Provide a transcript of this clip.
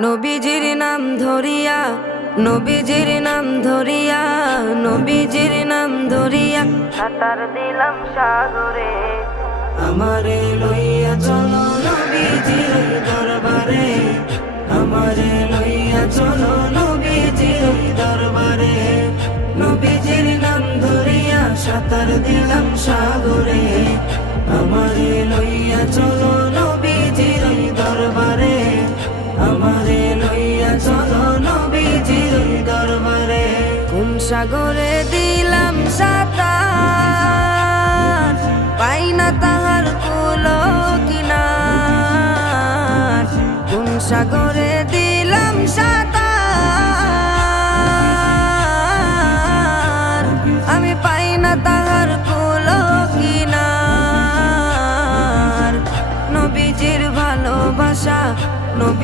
নবীজির নাম ধরিয়া, নবীজির নাম ধরিয়া, নবীজির নাম ধরিয়া সাঁতার দিলাম সাগরে। আমারে লইয়া চলো নবীজির দরবারে। আমারে লইয়া চলো নবীজির দরবারে। নবীজির নাম ধরিয়া সাঁতার দিলাম সাগরে। সাগরে দিলাম সাতার। পাই না তাহার কুল কিনার। কোন সাগরে দিলাম সাতার? আমি পাই না তাহার কুল কিনার। নবীজির ভালোবাসা, নবী